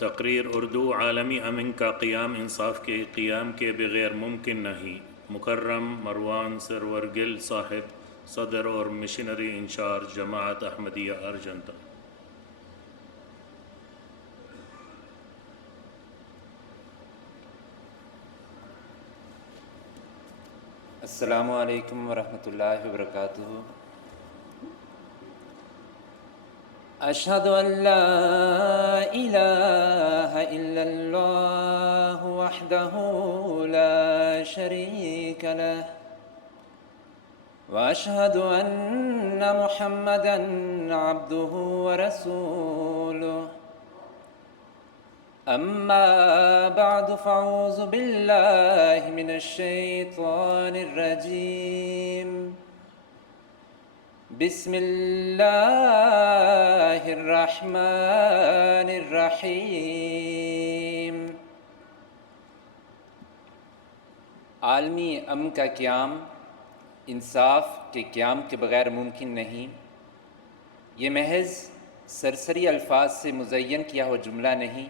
تقریر اردو عالمی امن کا قیام انصاف کے قیام کے بغیر ممکن نہیں۔ مکرم مروان سرور گل صاحب، صدر اور مشنری انچارج جماعت احمدیہ ارجنتا۔ السلام علیکم ورحمۃ اللہ وبرکاتہ۔ اشہد ان لا الہ الا اللہ وحدہ لا شریک لہ واشہد ان محمدا عبدہ ورسولہ۔ اما بعد فاعوذ باللہ من الشیطان الرجیم۔ بسم اللہ الرحمن الرحیم۔ عالمی امن کا قیام انصاف کے قیام کے بغیر ممکن نہیں۔ یہ محض سرسری الفاظ سے مزین کیا ہوا جملہ نہیں،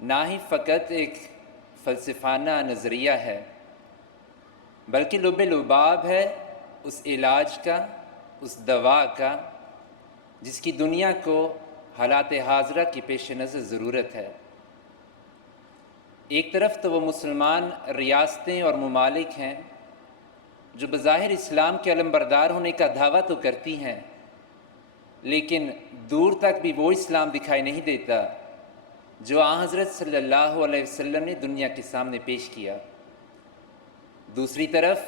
نہ ہی فقط ایک فلسفانہ نظریہ ہے، بلکہ لب لباب ہے اس علاج کا، اس دوا کا جس کی دنیا کو حالات حاضرہ کی پیش نظر ضرورت ہے۔ ایک طرف تو وہ مسلمان ریاستیں اور ممالک ہیں جو بظاہر اسلام کے علمبردار ہونے کا دعویٰ تو کرتی ہیں، لیکن دور تک بھی وہ اسلام دکھائی نہیں دیتا جو آن حضرت صلی اللہ علیہ وسلم نے دنیا کے سامنے پیش کیا۔ دوسری طرف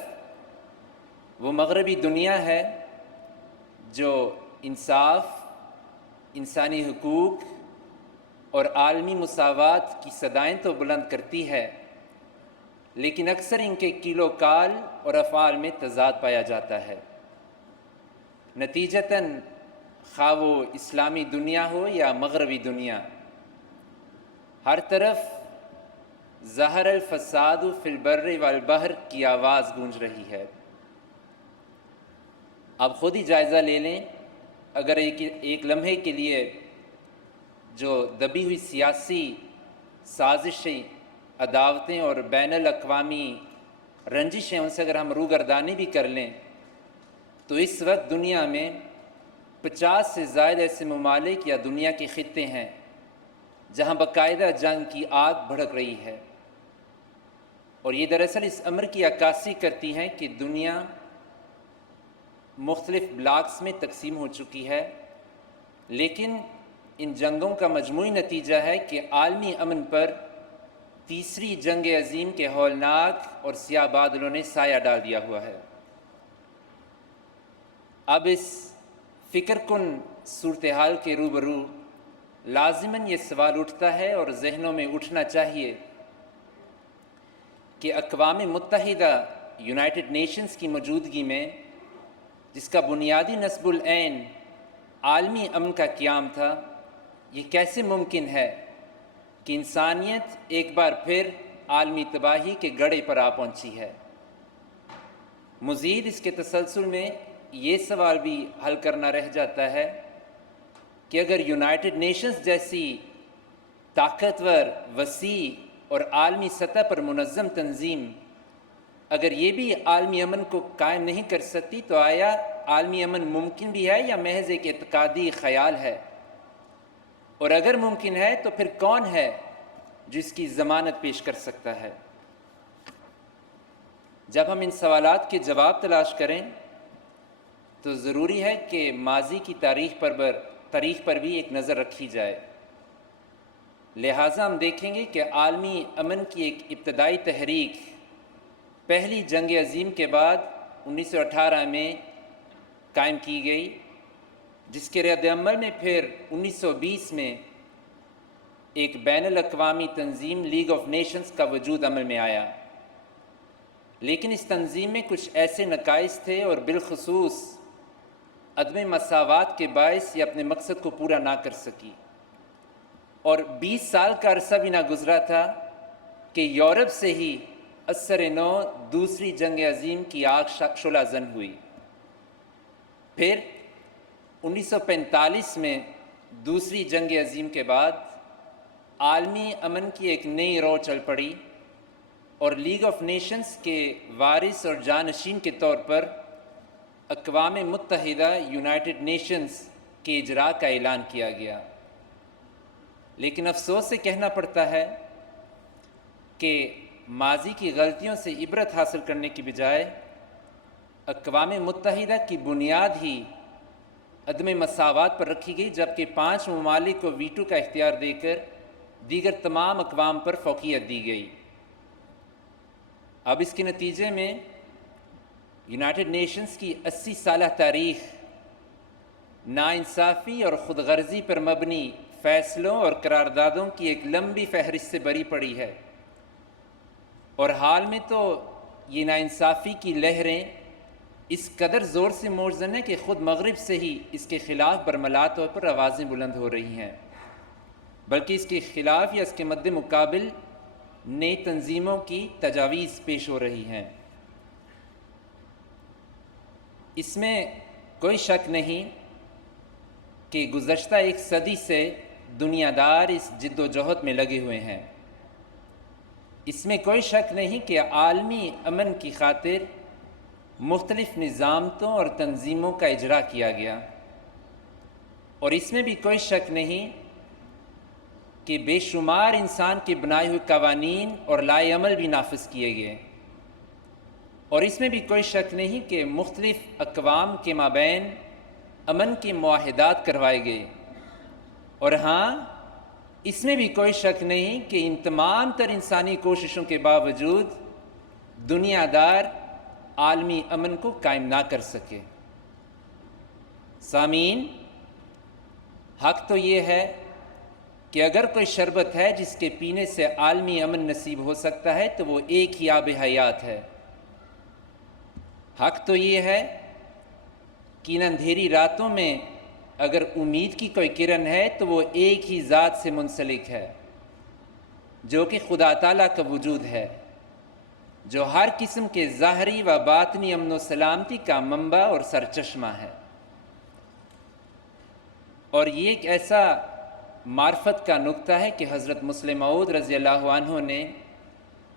وہ مغربی دنیا ہے جو انصاف، انسانی حقوق اور عالمی مساوات کی صدائیں تو بلند کرتی ہے، لیکن اکثر ان کے قیل و قال اور افعال میں تضاد پایا جاتا ہے۔ نتیجتاً خواہ وہ اسلامی دنیا ہو یا مغربی دنیا، ہر طرف ظہر الفساد فی البر والبحر کی آواز گونج رہی ہے۔ آپ خود ہی جائزہ لے لیں، اگر ایک لمحے کے لیے جو دبی ہوئی سیاسی سازشیں، عداوتیں اور بین الاقوامی رنجشیں، ان سے اگر ہم روگردانی بھی کر لیں تو اس وقت دنیا میں 50 سے زائد ایسے ممالک یا دنیا کے خطے ہیں جہاں باقاعدہ جنگ کی آگ بھڑک رہی ہے، اور یہ دراصل اس امر کی عکاسی کرتی ہیں کہ دنیا مختلف بلاکس میں تقسیم ہو چکی ہے، لیکن ان جنگوں کا مجموعی نتیجہ ہے کہ عالمی امن پر تیسری جنگ عظیم کے ہولناک اور سیاہ بادلوں نے سایہ ڈال دیا ہوا ہے۔ اب اس فکر کن صورتحال کے روبرو لازماً یہ سوال اٹھتا ہے اور ذہنوں میں اٹھنا چاہیے کہ اقوام متحدہ یونائٹڈ نیشنز کی موجودگی میں، جس کا بنیادی نصب العین عالمی امن کا قیام تھا، یہ کیسے ممکن ہے کہ انسانیت ایک بار پھر عالمی تباہی کے گڑھے پر آ پہنچی ہے۔ مزید اس کے تسلسل میں یہ سوال بھی حل کرنا رہ جاتا ہے کہ اگر یونائٹڈ نیشنز جیسی طاقتور، وسیع اور عالمی سطح پر منظم تنظیم اگر یہ بھی عالمی امن کو قائم نہیں کر سکتی، تو آیا عالمی امن ممکن بھی ہے یا محض ایک اعتقادی خیال ہے؟ اور اگر ممکن ہے تو پھر کون ہے جو اس کی ضمانت پیش کر سکتا ہے؟ جب ہم ان سوالات کے جواب تلاش کریں تو ضروری ہے کہ ماضی کی تاریخ پر بھی ایک نظر رکھی جائے۔ لہٰذا ہم دیکھیں گے کہ عالمی امن کی ایک ابتدائی تحریک پہلی جنگ عظیم کے بعد 1918 میں قائم کی گئی، جس کے رد عمل میں پھر 1920 میں ایک بین الاقوامی تنظیم لیگ آف نیشنز کا وجود عمل میں آیا، لیکن اس تنظیم میں کچھ ایسے نقائص تھے اور بالخصوص عدم مساوات کے باعث یہ اپنے مقصد کو پورا نہ کر سکی، اور 20 سال کا عرصہ بھی نہ گزرا تھا کہ یورپ سے ہی اثر نو دوسری جنگ عظیم کی آگ شعلہ زن ہوئی۔ پھر 1945 میں دوسری جنگ عظیم کے بعد عالمی امن کی ایک نئی رو چل پڑی اور لیگ آف نیشنز کے وارث اور جانشین کے طور پر اقوام متحدہ یونائٹڈ نیشنز کے اجراء کا اعلان کیا گیا۔ لیکن افسوس سے کہنا پڑتا ہے کہ ماضی کی غلطیوں سے عبرت حاصل کرنے کی بجائے اقوام متحدہ کی بنیاد ہی عدم مساوات پر رکھی گئی، جبکہ 5 ممالک کو ویٹو کا اختیار دے کر دیگر تمام اقوام پر فوقیت دی گئی۔ اب اس کے نتیجے میں یونائٹڈ نیشنز کی 80 سالہ تاریخ ناانصافی اور خود غرضی پر مبنی فیصلوں اور قراردادوں کی ایک لمبی فہرست سے بری پڑی ہے، اور حال میں تو یہ ناانصافی کی لہریں اس قدر زور سے موزن ہیں کہ خود مغرب سے ہی اس کے خلاف برملا طور پر آوازیں بلند ہو رہی ہیں، بلکہ اس کے خلاف یا اس کے مد مقابل نئی تنظیموں کی تجاویز پیش ہو رہی ہیں۔ اس میں کوئی شک نہیں کہ گزشتہ 1 صدی سے دنیا دار اس جد و جہد میں لگے ہوئے ہیں۔ اس میں کوئی شک نہیں کہ عالمی امن کی خاطر مختلف نظامتوں اور تنظیموں کا اجرا کیا گیا، اور اس میں بھی کوئی شک نہیں کہ بے شمار انسان کے بنائے ہوئے قوانین اور لائحہ عمل بھی نافذ کیے گئے، اور اس میں بھی کوئی شک نہیں کہ مختلف اقوام کے مابین امن کے معاہدات کروائے گئے، اور ہاں اس میں بھی کوئی شک نہیں کہ ان تمام تر انسانی کوششوں کے باوجود دنیا دار عالمی امن کو قائم نہ کر سکے۔ سامعین، حق تو یہ ہے کہ اگر کوئی شربت ہے جس کے پینے سے عالمی امن نصیب ہو سکتا ہے تو وہ ایک ہی آب حیات ہے۔ حق تو یہ ہے کہ ان اندھیری راتوں میں اگر امید کی کوئی کرن ہے تو وہ ایک ہی ذات سے منسلک ہے، جو کہ خدا تعالیٰ کا وجود ہے، جو ہر قسم کے ظاہری و باطنی امن و سلامتی کا منبع اور سرچشمہ ہے۔ اور یہ ایک ایسا معرفت کا نقطہ ہے کہ حضرت مسلم موعود رضی اللہ عنہ نے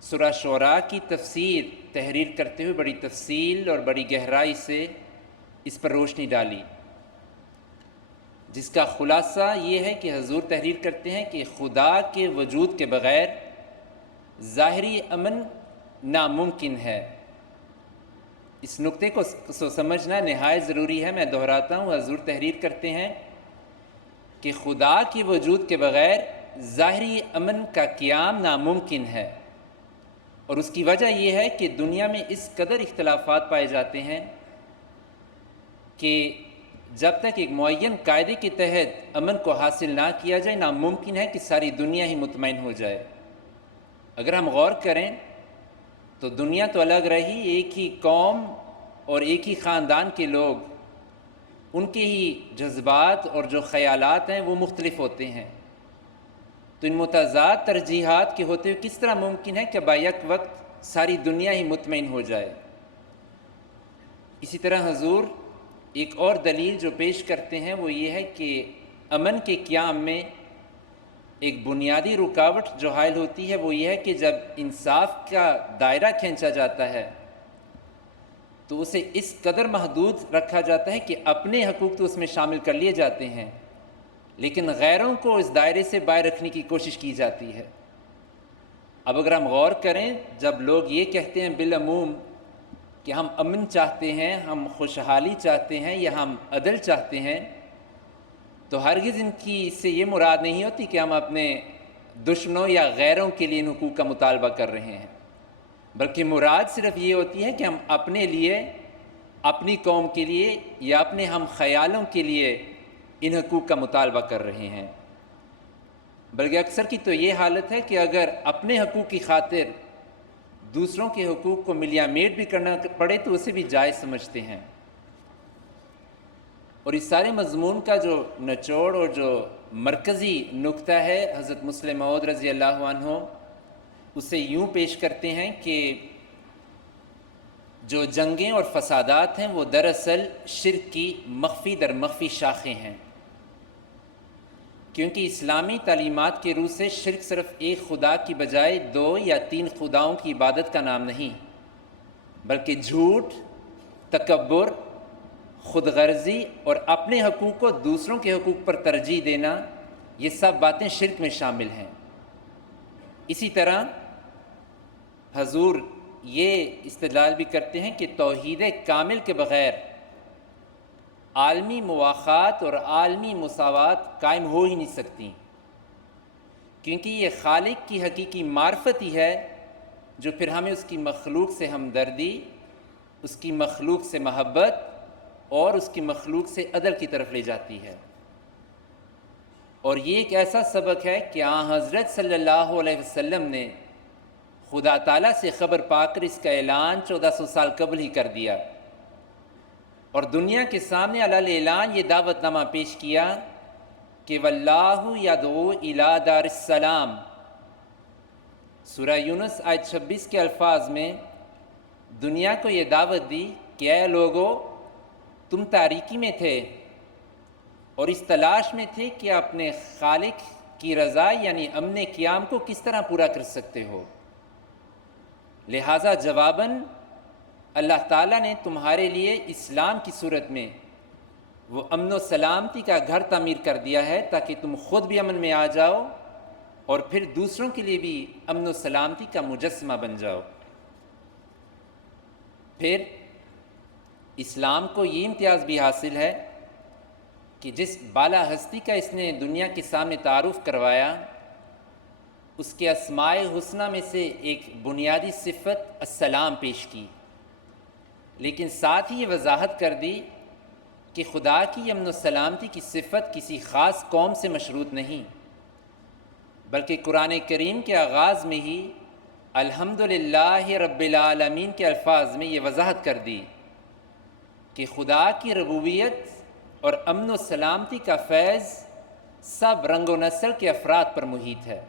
سورہ شعراء کی تفسیر تحریر کرتے ہوئے بڑی تفصیل اور بڑی گہرائی سے اس پر روشنی ڈالی، جس کا خلاصہ یہ ہے کہ حضور تحریر کرتے ہیں کہ خدا کے وجود کے بغیر ظاہری امن ناممکن ہے۔ اس نقطے کو سمجھنا نہایت ضروری ہے۔ میں دہراتا ہوں، حضور تحریر کرتے ہیں کہ خدا کے وجود کے بغیر ظاہری امن کا قیام ناممکن ہے، اور اس کی وجہ یہ ہے کہ دنیا میں اس قدر اختلافات پائے جاتے ہیں کہ جب تک ایک معین قاعدے کے تحت امن کو حاصل نہ کیا جائے ناممکن ہے کہ ساری دنیا ہی مطمئن ہو جائے۔ اگر ہم غور کریں تو دنیا تو الگ رہی، ایک ہی قوم اور ایک ہی خاندان کے لوگ، ان کے ہی جذبات اور جو خیالات ہیں وہ مختلف ہوتے ہیں، تو ان متضاد ترجیحات کے ہوتے ہوئے کس طرح ممکن ہے کہ بیک وقت ساری دنیا ہی مطمئن ہو جائے؟ اسی طرح حضور ایک اور دلیل جو پیش کرتے ہیں وہ یہ ہے کہ امن کے قیام میں ایک بنیادی رکاوٹ جو حائل ہوتی ہے وہ یہ ہے کہ جب انصاف کا دائرہ کھینچا جاتا ہے تو اسے اس قدر محدود رکھا جاتا ہے کہ اپنے حقوق تو اس میں شامل کر لیے جاتے ہیں، لیکن غیروں کو اس دائرے سے باہر رکھنے کی کوشش کی جاتی ہے۔ اب اگر ہم غور کریں، جب لوگ یہ کہتے ہیں بالعموم کہ ہم امن چاہتے ہیں، ہم خوشحالی چاہتے ہیں یا ہم عدل چاہتے ہیں، تو ہرگز ان کی اس سے یہ مراد نہیں ہوتی کہ ہم اپنے دشمنوں یا غیروں کے لیے ان حقوق کا مطالبہ کر رہے ہیں، بلکہ مراد صرف یہ ہوتی ہے کہ ہم اپنے لیے، اپنی قوم کے لیے یا اپنے ہم خیالوں کے لیے ان حقوق کا مطالبہ کر رہے ہیں۔ بلکہ اکثر کی تو یہ حالت ہے کہ اگر اپنے حقوق کی خاطر دوسروں کے حقوق کو ملیا میٹ بھی کرنا پڑے تو اسے بھی جائز سمجھتے ہیں۔ اور اس سارے مضمون کا جو نچوڑ اور جو مرکزی نقطہ ہے حضرت مسلم موعود رضی اللہ عنہ اسے یوں پیش کرتے ہیں کہ جو جنگیں اور فسادات ہیں وہ دراصل شرک کی مخفی در مخفی شاخیں ہیں، کیونکہ اسلامی تعلیمات کے روح سے شرک صرف ایک خدا کی بجائے 2 یا 3 خداؤں کی عبادت کا نام نہیں، بلکہ جھوٹ، تکبر، خود غرضی اور اپنے حقوق کو دوسروں کے حقوق پر ترجیح دینا، یہ سب باتیں شرک میں شامل ہیں۔ اسی طرح حضور یہ استدلال بھی کرتے ہیں کہ توحید کامل کے بغیر عالمی مواخات اور عالمی مساوات قائم ہو ہی نہیں سکتی، کیونکہ یہ خالق کی حقیقی معرفت ہی ہے جو پھر ہمیں اس کی مخلوق سے ہمدردی، اس کی مخلوق سے محبت اور اس کی مخلوق سے عدل کی طرف لے جاتی ہے۔ اور یہ ایک ایسا سبق ہے کہ حضرت صلی اللہ علیہ وسلم نے خدا تعالیٰ سے خبر پا کر اس کا اعلان 1400 سال قبل ہی کر دیا، اور دنیا کے سامنے علی الاعلان یہ دعوت نامہ پیش کیا کہ واللہ یدعو الی دار السلام۔ سورہ یونس آیت 26 کے الفاظ میں دنیا کو یہ دعوت دی کہ اے لوگو، تم تاریکی میں تھے اور اس تلاش میں تھے کہ اپنے خالق کی رضا یعنی امن قیام کو کس طرح پورا کر سکتے ہو، لہٰذا جواباً اللہ تعالیٰ نے تمہارے لیے اسلام کی صورت میں وہ امن و سلامتی کا گھر تعمیر کر دیا ہے تاکہ تم خود بھی امن میں آ جاؤ اور پھر دوسروں کے لیے بھی امن و سلامتی کا مجسمہ بن جاؤ۔ پھر اسلام کو یہ امتیاز بھی حاصل ہے کہ جس بالا ہستی کا اس نے دنیا کے سامنے تعارف کروایا، اس کے اسماء حسنہ میں سے ایک بنیادی صفت السلام پیش کی، لیکن ساتھ ہی یہ وضاحت کر دی کہ خدا کی امن و سلامتی کی صفت کسی خاص قوم سے مشروط نہیں، بلکہ قرآن کریم کے آغاز میں ہی الحمدللہ رب العالمین کے الفاظ میں یہ وضاحت کر دی کہ خدا کی ربوبیت اور امن و سلامتی کا فیض سب رنگ و نسل کے افراد پر محیط ہے۔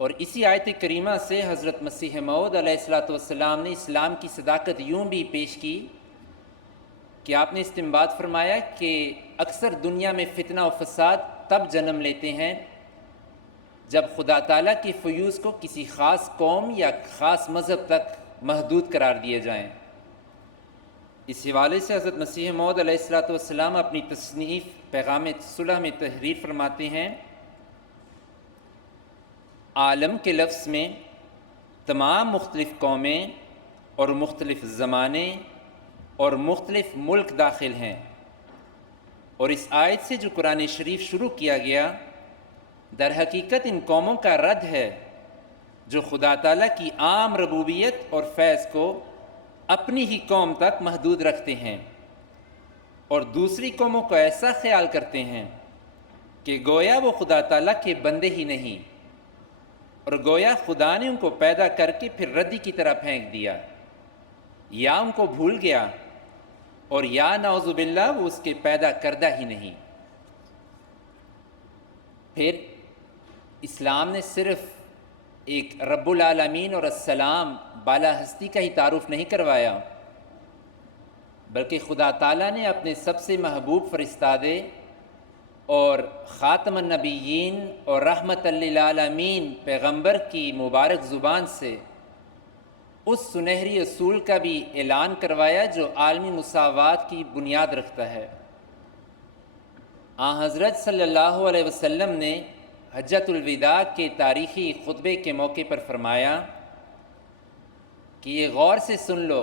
اور اسی آیت کریمہ سے حضرت مسیح موعود علیہ السلام نے اسلام کی صداقت یوں بھی پیش کی کہ آپ نے استنباط فرمایا کہ اکثر دنیا میں فتنہ و فساد تب جنم لیتے ہیں جب خدا تعالیٰ کی فیوز کو کسی خاص قوم یا خاص مذہب تک محدود قرار دیے جائیں۔ اس حوالے سے حضرت مسیح موعود علیہ السلام اپنی تصنیف پیغام صلح میں تحریر فرماتے ہیں، عالم کے لفظ میں تمام مختلف قومیں اور مختلف زمانے اور مختلف ملک داخل ہیں، اور اس آیت سے جو قرآن شریف شروع کیا گیا در حقیقت ان قوموں کا رد ہے جو خدا تعالیٰ کی عام ربوبیت اور فیض کو اپنی ہی قوم تک محدود رکھتے ہیں اور دوسری قوموں کو ایسا خیال کرتے ہیں کہ گویا وہ خدا تعالیٰ کے بندے ہی نہیں، اور گویا خدا نے ان کو پیدا کر کے پھر ردی کی طرح پھینک دیا، یا ان کو بھول گیا اور یا نعوذ باللہ وہ اس کے پیدا کردہ ہی نہیں۔ پھر اسلام نے صرف ایک رب العالمین اور السلام بالا ہستی کا ہی تعارف نہیں کروایا، بلکہ خدا تعالیٰ نے اپنے سب سے محبوب فرستادے اور خاتم النبیین اور رحمت للعالمین پیغمبر کی مبارک زبان سے اس سنہری اصول کا بھی اعلان کروایا جو عالمی مساوات کی بنیاد رکھتا ہے۔ حضرت صلی اللہ علیہ وسلم نے حجۃ الوداع کے تاریخی خطبے کے موقع پر فرمایا کہ یہ غور سے سن لو،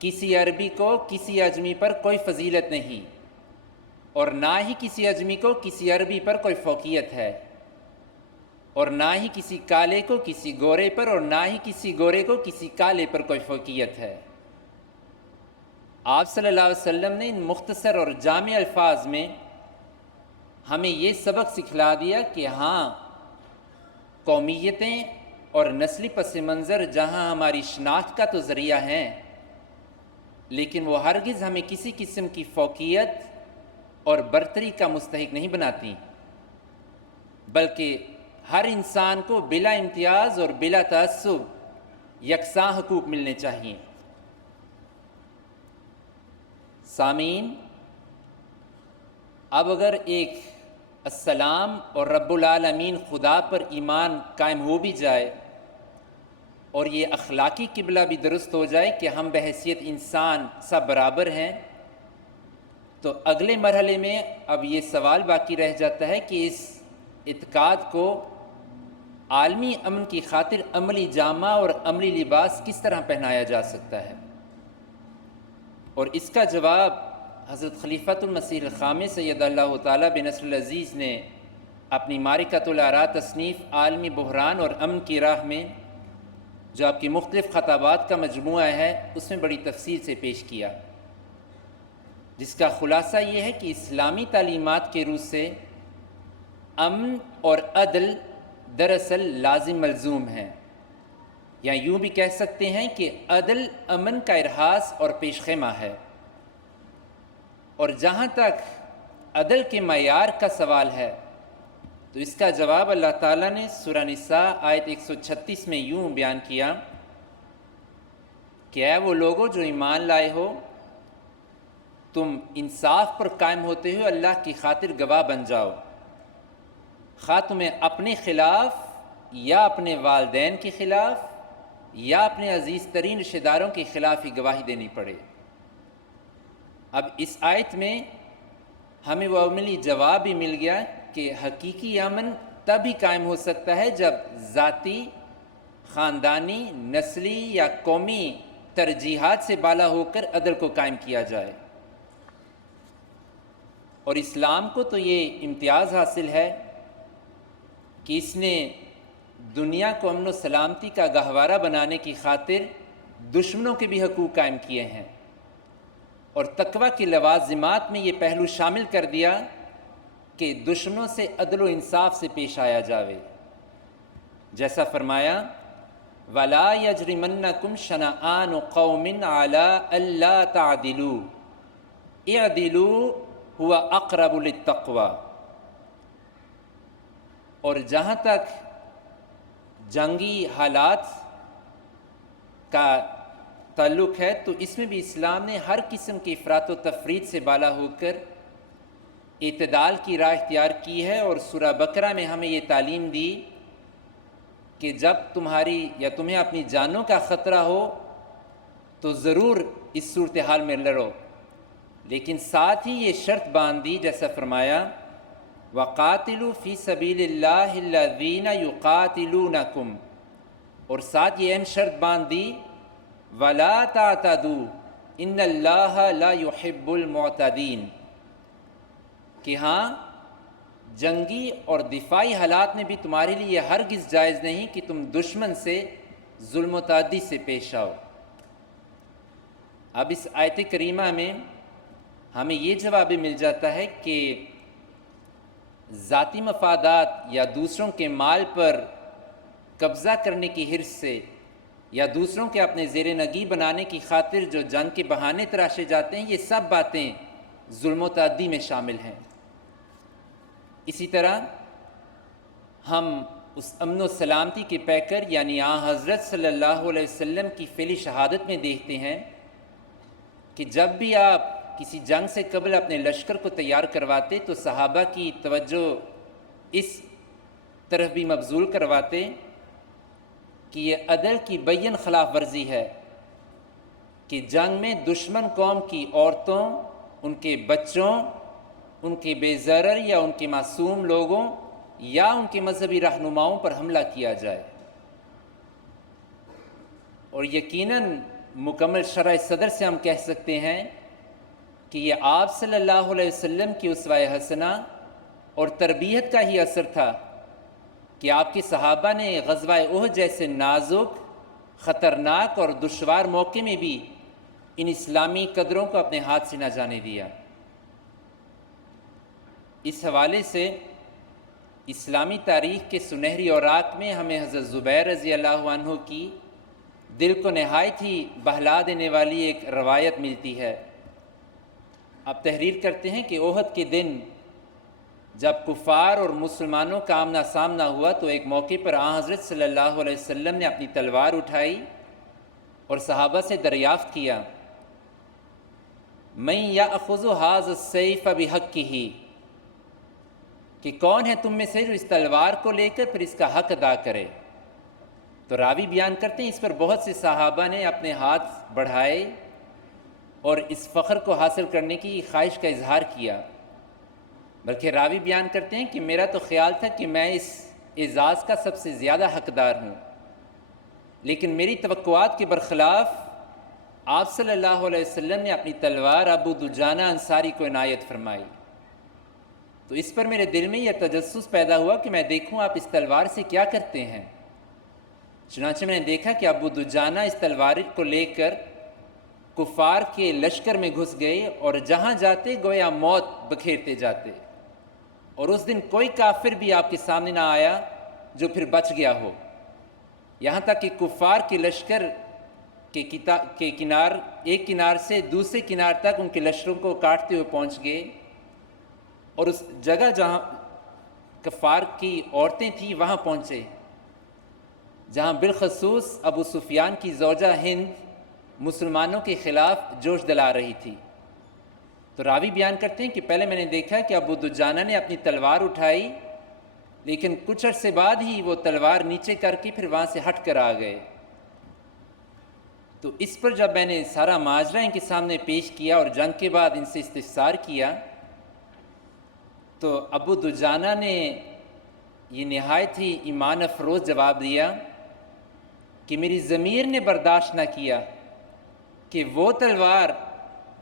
کسی عربی کو کسی اجمی پر کوئی فضیلت نہیں، اور نہ ہی کسی اجمی کو کسی عربی پر کوئی فوقیت ہے، اور نہ ہی کسی کالے کو کسی گورے پر، اور نہ ہی کسی گورے کو کسی کالے پر کوئی فوقیت ہے۔ آپ صلی اللہ علیہ وسلم نے ان مختصر اور جامع الفاظ میں ہمیں یہ سبق سکھلا دیا کہ ہاں، قومیتیں اور نسلی پس منظر جہاں ہماری شناخت کا تو ذریعہ ہیں، لیکن وہ ہرگز ہمیں کسی قسم کی فوقیت اور برتری کا مستحق نہیں بناتی، بلکہ ہر انسان کو بلا امتیاز اور بلا تعصب یکساں حقوق ملنے چاہیے۔ سامعین، اب اگر ایک السلام اور رب العالمین خدا پر ایمان قائم ہو بھی جائے اور یہ اخلاقی قبلہ بھی درست ہو جائے کہ ہم بحیثیت انسان سب برابر ہیں، تو اگلے مرحلے میں اب یہ سوال باقی رہ جاتا ہے کہ اس اعتقاد کو عالمی امن کی خاطر عملی جامہ اور عملی لباس کس طرح پہنایا جا سکتا ہے؟ اور اس کا جواب حضرت خلیفۃ المسیح الخامس سید اللہ تعالیٰ بن نصر العزیز نے اپنی معرکۃ الآراء تصنیف عالمی بحران اور امن کی راہ میں، جو آپ کی مختلف خطابات کا مجموعہ ہے، اس میں بڑی تفصیل سے پیش کیا، جس کا خلاصہ یہ ہے کہ اسلامی تعلیمات کے روح سے امن اور عدل دراصل لازم ملزوم ہیں، یا یوں بھی کہہ سکتے ہیں کہ عدل امن کا ارہاس اور پیش خیمہ ہے۔ اور جہاں تک عدل کے معیار کا سوال ہے تو اس کا جواب اللہ تعالیٰ نے سورہ نساء آیت 136 میں یوں بیان کیا کہ اے وہ لوگوں جو ایمان لائے ہو، تم انصاف پر قائم ہوتے ہوئے اللہ کی خاطر گواہ بن جاؤ، خواہ تمہیں اپنے خلاف یا اپنے والدین کے خلاف یا اپنے عزیز ترین رشتہ داروں کے خلاف ہی گواہی دینی پڑے۔ اب اس آیت میں ہمیں وہ عملی جواب بھی مل گیا کہ حقیقی امن تب ہی قائم ہو سکتا ہے جب ذاتی، خاندانی، نسلی یا قومی ترجیحات سے بالا ہو کر عدل کو قائم کیا جائے۔ اور اسلام کو تو یہ امتیاز حاصل ہے کہ اس نے دنیا کو امن و سلامتی کا گہوارہ بنانے کی خاطر دشمنوں کے بھی حقوق قائم کیے ہیں، اور تقویٰ کے لوازمات میں یہ پہلو شامل کر دیا کہ دشمنوں سے عدل و انصاف سے پیش آیا جاوے، جیسا فرمایا وَلَا يَجْرِمَنَّكُمْ شَنَآنُ قَوْمٍ عَلَىٰ أَلَّا تَعْدِلُوا اعْدِلُوا هُوَ أَقْرَبُ لِلتَّقْوَىٰ۔ اور جہاں تک جنگی حالات کا تعلق ہے تو اس میں بھی اسلام نے ہر قسم کی افراط و تفریط سے بالا ہو کر اعتدال کی راہ اختیار کی ہے، اور سورہ بقرہ میں ہمیں یہ تعلیم دی کہ جب تمہیں اپنی جانوں کا خطرہ ہو تو ضرور اس صورتحال میں لڑو، لیکن ساتھ ہی یہ شرط باندھ دی، جیسا فرمایا وَقَاتِلُوا فِي سَبِيلِ اللَّهِ الَّذِينَ يُقَاتِلُونَكُمْ، اور ساتھ یہ اہم شرط باندھ دی وَلَا تَعْتَدُوا إِنَّ اللَّهَ لَا يُحِبُّ الْمُعْتَدِينَ، کہ ہاں جنگی اور دفاعی حالات میں بھی تمہارے لیے یہ ہرگز جائز نہیں کہ تم دشمن سے ظلم و تعدی سے پیش آؤ۔ اب اس آیت کریمہ میں ہمیں یہ جواب بھی مل جاتا ہے کہ ذاتی مفادات یا دوسروں کے مال پر قبضہ کرنے کی حرص سے یا دوسروں کے اپنے زیر نگی بنانے کی خاطر جو جنگ کے بہانے تراشے جاتے ہیں، یہ سب باتیں ظلم و تعدی میں شامل ہیں۔ اسی طرح ہم اس امن و سلامتی کے پیکر یعنی حضرت صلی اللہ علیہ وسلم کی فعلی شہادت میں دیکھتے ہیں کہ جب بھی آپ کسی جنگ سے قبل اپنے لشکر کو تیار کرواتے تو صحابہ کی توجہ اس طرف بھی مبذول کرواتے کہ یہ عدل کی بین خلاف ورزی ہے کہ جنگ میں دشمن قوم کی عورتوں، ان کے بچوں، ان کے بے ضرر یا ان کے معصوم لوگوں یا ان کے مذہبی رہنماؤں پر حملہ کیا جائے۔ اور یقیناً مکمل شرح صدر سے ہم کہہ سکتے ہیں کہ یہ آپ صلی اللہ علیہ وسلم کی اسوہ حسنہ اور تربیت کا ہی اثر تھا کہ آپ کے صحابہ نے غزوہ احد جیسے نازک، خطرناک اور دشوار موقع میں بھی ان اسلامی قدروں کو اپنے ہاتھ سے نہ جانے دیا۔ اس حوالے سے اسلامی تاریخ کے سنہری اوراق میں ہمیں حضرت زبیر رضی اللہ عنہ کی دل کو نہایت ہی بہلا دینے والی ایک روایت ملتی ہے۔ آپ تحریر کرتے ہیں کہ احد کے دن جب کفار اور مسلمانوں کا آمنا سامنا ہوا تو ایک موقع پر حضرت صلی اللہ علیہ وسلم نے اپنی تلوار اٹھائی اور صحابہ سے دریافت کیا من یأخذ ھذا السیف بحقہ، کہ کون ہے تم میں سے جو اس تلوار کو لے کر پھر اس کا حق ادا کرے؟ تو راوی بیان کرتے ہیں اس پر بہت سے صحابہ نے اپنے ہاتھ بڑھائے اور اس فخر کو حاصل کرنے کی خواہش کا اظہار کیا، بلکہ راوی بیان کرتے ہیں کہ میرا تو خیال تھا کہ میں اس اعزاز کا سب سے زیادہ حقدار ہوں، لیکن میری توقعات کے برخلاف آپ صلی اللہ علیہ وسلم نے اپنی تلوار ابو دجانہ انصاری کو عنایت فرمائی۔ تو اس پر میرے دل میں یہ تجسس پیدا ہوا کہ میں دیکھوں آپ اس تلوار سے کیا کرتے ہیں۔ چنانچہ میں نے دیکھا کہ ابو دجانہ اس تلوار کو لے کر کفار کے لشکر میں گھس گئے اور جہاں جاتے گویا موت بکھیرتے جاتے، اور اس دن کوئی کافر بھی آپ کے سامنے نہ آیا جو پھر بچ گیا ہو، یہاں تک کہ کفار کے لشکر کے کنار ایک کنار سے دوسرے کنار تک ان کے لشکروں کو کاٹتے ہوئے پہنچ گئے، اور اس جگہ جہاں کفار کی عورتیں تھیں وہاں پہنچے، جہاں بالخصوص ابو سفیان کی زوجہ ہند مسلمانوں کے خلاف جوش دلا رہی تھی۔ تو راوی بیان کرتے ہیں کہ پہلے میں نے دیکھا کہ ابو دجانہ نے اپنی تلوار اٹھائی، لیکن کچھ عرصے بعد ہی وہ تلوار نیچے کر کے پھر وہاں سے ہٹ کر آ گئے۔ تو اس پر جب میں نے سارا ماجرا ان کے سامنے پیش کیا اور جنگ کے بعد ان سے استفسار کیا، تو ابو دجانہ نے یہ نہایت ہی ایمان افروز جواب دیا کہ میری ضمیر نے برداشت نہ کیا کہ وہ تلوار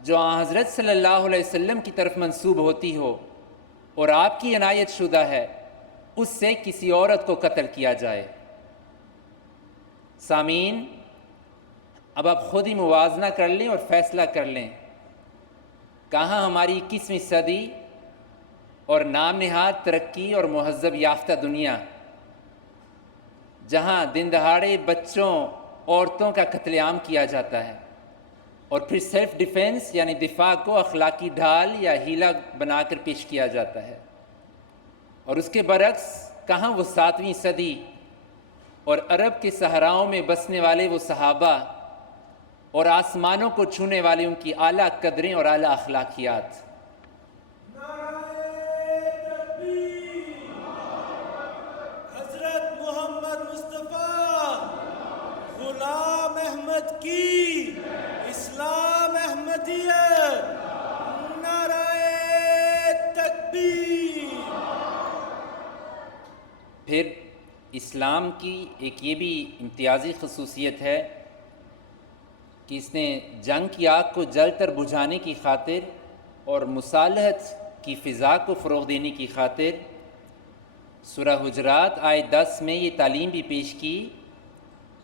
جو حضرت صلی اللہ علیہ وسلم کی طرف منسوب ہوتی ہو اور آپ کی عنایت شدہ ہے، اس سے کسی عورت کو قتل کیا جائے۔ سامعین، اب آپ خود ہی موازنہ کر لیں اور فیصلہ کر لیں، کہاں ہماری 21ویں صدی اور نام نہاد ترقی اور مہذب یافتہ دنیا، جہاں دن دہاڑے بچوں عورتوں کا قتل عام کیا جاتا ہے اور پھر سیلف ڈیفینس یعنی دفاع کو اخلاقی ڈھال یا ہیلہ بنا کر پیش کیا جاتا ہے، اور اس کے برعکس کہاں وہ 7ویں صدی اور عرب کے صحراؤں میں بسنے والے وہ صحابہ اور آسمانوں کو چھونے والے ان کی اعلیٰ قدریں اور اعلیٰ اخلاقیات۔ حضرت محمد مصطفیٰ غلام احمد کی اسلام احمدیت، نعرہ تکبیر۔ پھر اسلام کی ایک یہ بھی امتیازی خصوصیت ہے کہ اس نے جنگ کی آگ کو جل کر بجھانے کی خاطر اور مصالحت کی فضا کو فروغ دینے کی خاطر سورہ حجرات آیت 10 میں یہ تعلیم بھی پیش کی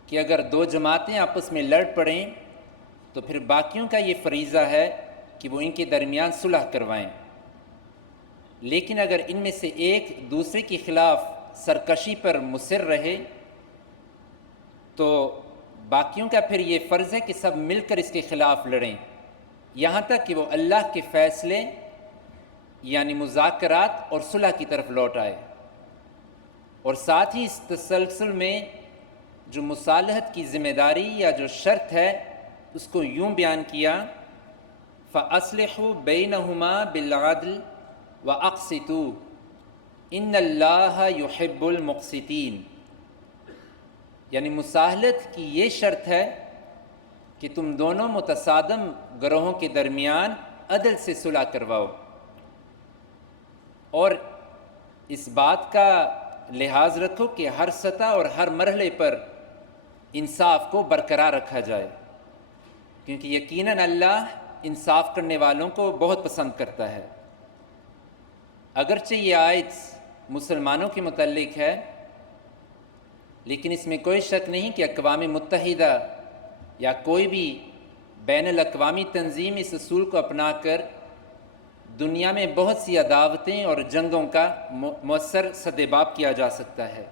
کہ اگر دو جماعتیں آپس میں لڑ پڑیں تو پھر باقیوں کا یہ فریضہ ہے کہ وہ ان کے درمیان صلح کروائیں، لیکن اگر ان میں سے ایک دوسرے کے خلاف سرکشی پر مصر رہے تو باقیوں کا پھر یہ فرض ہے کہ سب مل کر اس کے خلاف لڑیں، یہاں تک کہ وہ اللہ کے فیصلے یعنی مذاکرات اور صلح کی طرف لوٹ آئے۔ اور ساتھ ہی اس تسلسل میں جو مصالحت کی ذمہ داری یا جو شرط ہے اس کو یوں بیان کیا، فَأَصْلِحُوا بَيْنَهُمَا بِالْعَدْلِ وَأَقْسِطُوا إِنَّ اللَّهَ يُحِبُّ الْمُقْسِطِينَ، یعنی مصالحت کی یہ شرط ہے کہ تم دونوں متصادم گروہوں کے درمیان عدل سے صلح کرواؤ، اور اس بات کا لحاظ رکھو کہ ہر سطح اور ہر مرحلے پر انصاف کو برقرار رکھا جائے، کیونکہ یقیناً اللہ انصاف کرنے والوں کو بہت پسند کرتا ہے۔ اگرچہ یہ آیت مسلمانوں کے متعلق ہے، لیکن اس میں کوئی شک نہیں کہ اقوام متحدہ یا کوئی بھی بین الاقوامی تنظیم اس اصول کو اپنا کر دنیا میں بہت سی عداوتیں اور جنگوں کا مؤثر سدباب کیا جا سکتا ہے۔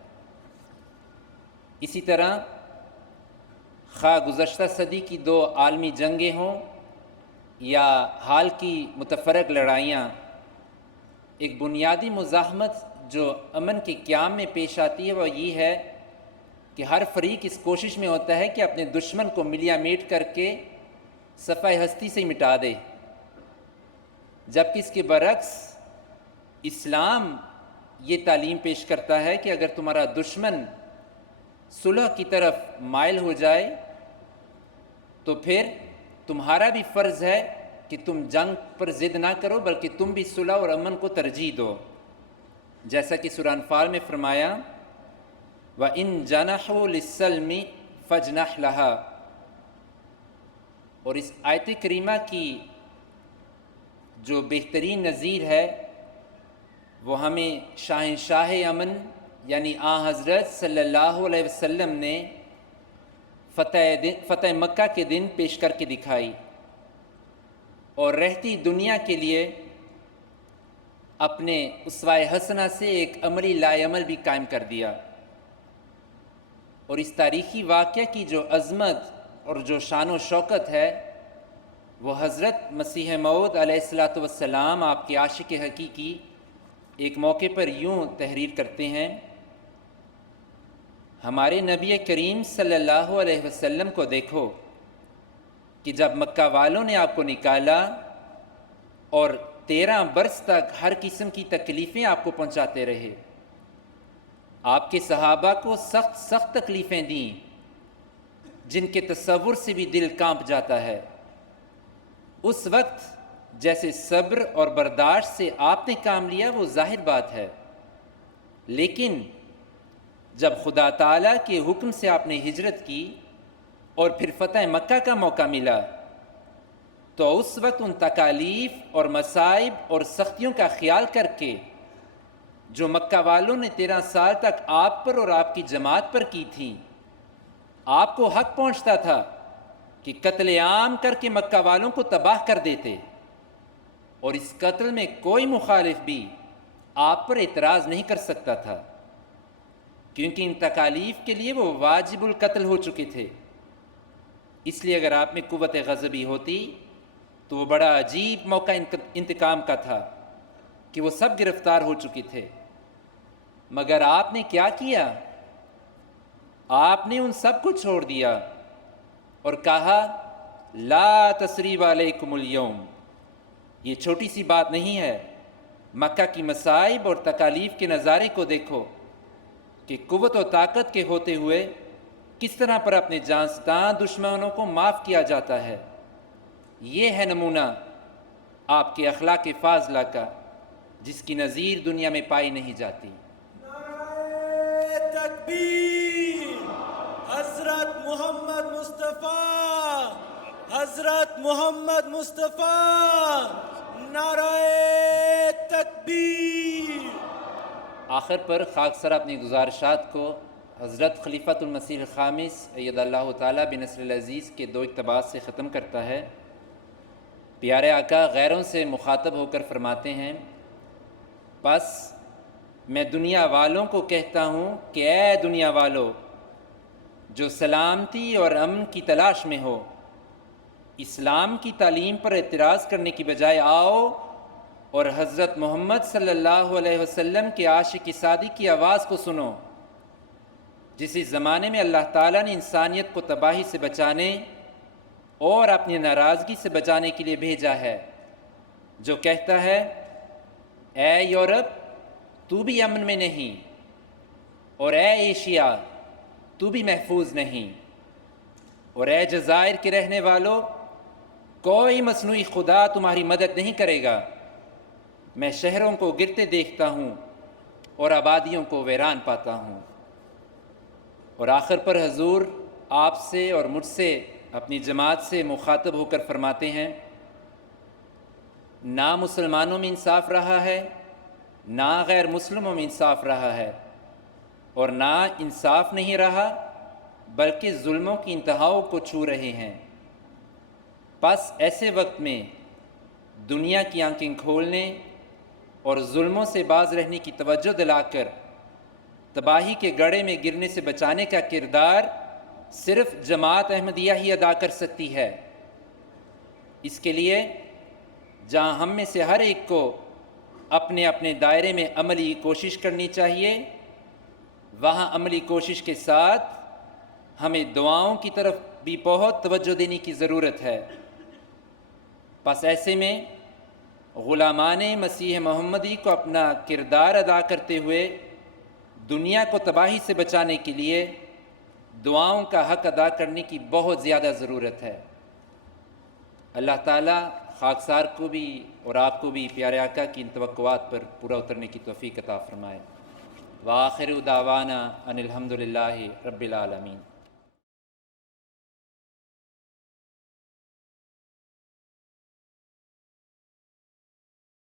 اسی طرح خواہ گزشتہ صدی کی 2 عالمی جنگیں ہوں یا حال کی متفرق لڑائیاں، ایک بنیادی مزاحمت جو امن کے قیام میں پیش آتی ہے وہ یہ ہے کہ ہر فریق اس کوشش میں ہوتا ہے کہ اپنے دشمن کو ملیا میٹ کر کے صفحہ ہستی سے مٹا دے، جبکہ اس کے برعکس اسلام یہ تعلیم پیش کرتا ہے کہ اگر تمہارا دشمن صلح کی طرف مائل ہو جائے تو پھر تمہارا بھی فرض ہے کہ تم جنگ پر ضد نہ کرو، بلکہ تم بھی صلح اور امن کو ترجیح دو، جیسا کہ سورہ انفال میں فرمایا وَإِن جَنَحُوا لِلسَّلْمِ فَاجْنَحْ لَهَا۔ اور اس آیت کریمہ کی جو بہترین نظیر ہے وہ ہمیں شاہنشاہ امن یعنی آن حضرت صلی اللہ علیہ وسلم نے فتح مکہ کے دن پیش کر کے دکھائی، اور رہتی دنیا کے لیے اپنے اسوہ حسنہ سے ایک عملی لائے عمل بھی قائم کر دیا۔ اور اس تاریخی واقعہ کی جو عظمت اور جو شان و شوکت ہے وہ حضرت مسیح موعود علیہ الصلاۃ والسلام آپ کے عاشق حقیقی ایک موقع پر یوں تحریر کرتے ہیں، ہمارے نبی کریم صلی اللہ علیہ وسلم کو دیکھو کہ جب مکہ والوں نے آپ کو نکالا اور 13 برس تک ہر قسم کی تکلیفیں آپ کو پہنچاتے رہے، آپ کے صحابہ کو سخت سخت تکلیفیں دیں جن کے تصور سے بھی دل کانپ جاتا ہے، اس وقت جیسے صبر اور برداشت سے آپ نے کام لیا وہ ظاہر بات ہے، لیکن جب خدا تعالیٰ کے حکم سے آپ نے ہجرت کی اور پھر فتح مکہ کا موقع ملا تو اس وقت ان تکالیف اور مصائب اور سختیوں کا خیال کر کے جو مکہ والوں نے 13 سال تک آپ پر اور آپ کی جماعت پر کی تھیں، آپ کو حق پہنچتا تھا کہ قتل عام کر کے مکہ والوں کو تباہ کر دیتے، اور اس قتل میں کوئی مخالف بھی آپ پر اعتراض نہیں کر سکتا تھا، کیونکہ ان تکالیف کے لیے وہ واجب القتل ہو چکے تھے۔ اس لیے اگر آپ میں قوت غضبی ہوتی تو وہ بڑا عجیب موقع انتقام کا تھا کہ وہ سب گرفتار ہو چکے تھے، مگر آپ نے کیا کیا؟ آپ نے ان سب کو چھوڑ دیا اور کہا لا تثریب علیکم اليوم، یہ چھوٹی سی بات نہیں ہے، مکہ کی مصائب اور تکالیف کے نظارے کو دیکھو کہ قوت و طاقت کے ہوتے ہوئے کس طرح پر اپنے جانستاں دشمنوں کو معاف کیا جاتا ہے۔ یہ ہے نمونہ آپ کے اخلاق فاضلہ کا جس کی نظیر دنیا میں پائی نہیں جاتی۔ نعرہ تکبیر، حضرت محمد مصطفیٰ، حضرت محمد مصطفیٰ، نعرہ تکبیر۔ آخر پر خاکسار اپنی گزارشات کو حضرت خلیفۃ المسیح الخامس اید اللہ تعالیٰ بنصر العزیز کے 2 اقتباس سے ختم کرتا ہے۔ پیارے آقا غیروں سے مخاطب ہو کر فرماتے ہیں، بس میں دنیا والوں کو کہتا ہوں کہ اے دنیا والو جو سلامتی اور امن کی تلاش میں ہو، اسلام کی تعلیم پر اعتراض کرنے کی بجائے آؤ اور حضرت محمد صلی اللہ علیہ وسلم کے عاشق صادق کی آواز کو سنو، جس زمانے میں اللہ تعالیٰ نے انسانیت کو تباہی سے بچانے اور اپنی ناراضگی سے بچانے کے لیے بھیجا ہے، جو کہتا ہے اے یورپ تو بھی امن میں نہیں، اور اے ایشیا تو بھی محفوظ نہیں، اور اے جزائر کے رہنے والو کوئی مصنوعی خدا تمہاری مدد نہیں کرے گا، میں شہروں کو گرتے دیکھتا ہوں اور آبادیوں کو ویران پاتا ہوں۔ اور آخر پر حضور آپ سے اور مجھ سے اپنی جماعت سے مخاطب ہو کر فرماتے ہیں، نہ مسلمانوں میں انصاف رہا ہے، نہ غیر مسلموں میں انصاف رہا ہے، اور نہ انصاف نہیں رہا بلکہ ظلموں کی انتہاؤں کو چھو رہے ہیں۔ پس ایسے وقت میں دنیا کی آنکھیں کھولنے اور ظلموں سے باز رہنے کی توجہ دلا کر تباہی کے گڑھے میں گرنے سے بچانے کا کردار صرف جماعت احمدیہ ہی ادا کر سکتی ہے۔ اس کے لیے جہاں ہم میں سے ہر ایک کو اپنے اپنے دائرے میں عملی کوشش کرنی چاہیے، وہاں عملی کوشش کے ساتھ ہمیں دعاؤں کی طرف بھی بہت توجہ دینے کی ضرورت ہے۔ بس ایسے میں غلامان مسیح محمدی کو اپنا کردار ادا کرتے ہوئے دنیا کو تباہی سے بچانے کے لیے دعاؤں کا حق ادا کرنے کی بہت زیادہ ضرورت ہے۔ اللہ تعالیٰ خاکسار کو بھی اور آپ کو بھی پیارے آقا کی ان توقعات پر پورا اترنے کی توفیق عطا فرمائے۔ وآخر دعوانا ان الحمد للہ رب العالمین۔